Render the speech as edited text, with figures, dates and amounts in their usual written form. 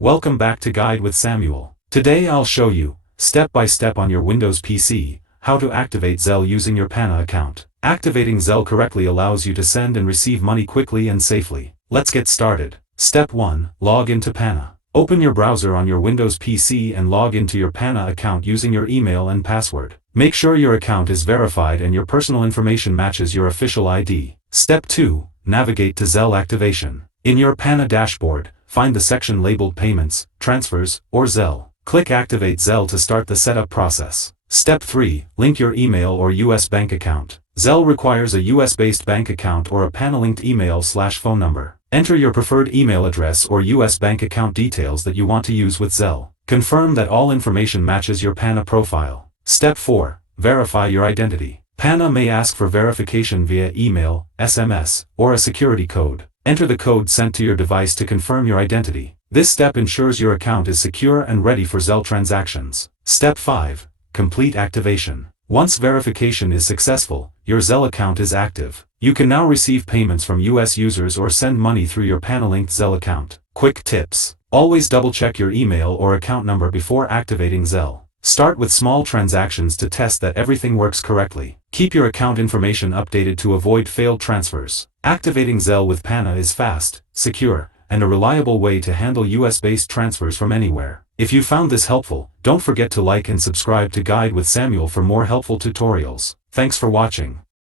Welcome back to Guide with Samuel. Today I'll show you, step by step on your Windows PC, how to activate Zelle using your Pana account. Activating Zelle correctly allows you to send and receive money quickly and safely. Let's get started. Step 1. Log into Pana. Open your browser on your Windows PC and log into your Pana account using your email and password. Make sure your account is verified and your personal information matches your official ID. Step 2. Navigate to Zelle Activation. In your Pana dashboard, find the section labeled Payments, Transfers, or Zelle. Click Activate Zelle to start the setup process. Step 3. Link your email or US bank account. Zelle requires a US-based bank account or a Pana-linked email/phone number. Enter your preferred email address or US bank account details that you want to use with Zelle. Confirm that all information matches your Pana profile. Step 4. Verify your identity. Pana may ask for verification via email, SMS, or a security code. Enter the code sent to your device to confirm your identity. This step ensures your account is secure and ready for Zelle transactions. Step 5. Complete activation. Once verification is successful, your Zelle account is active. You can now receive payments from US users or send money through your Pana-linked Zelle account. Quick tips. Always double-check your email or account number before activating Zelle. Start with small transactions to test that everything works correctly. Keep your account information updated to avoid failed transfers. Activating Zelle with Pana is fast, secure, and a reliable way to handle US-based transfers from anywhere. If you found this helpful, don't forget to like and subscribe to Guide with Samuel for more helpful tutorials. Thanks for watching.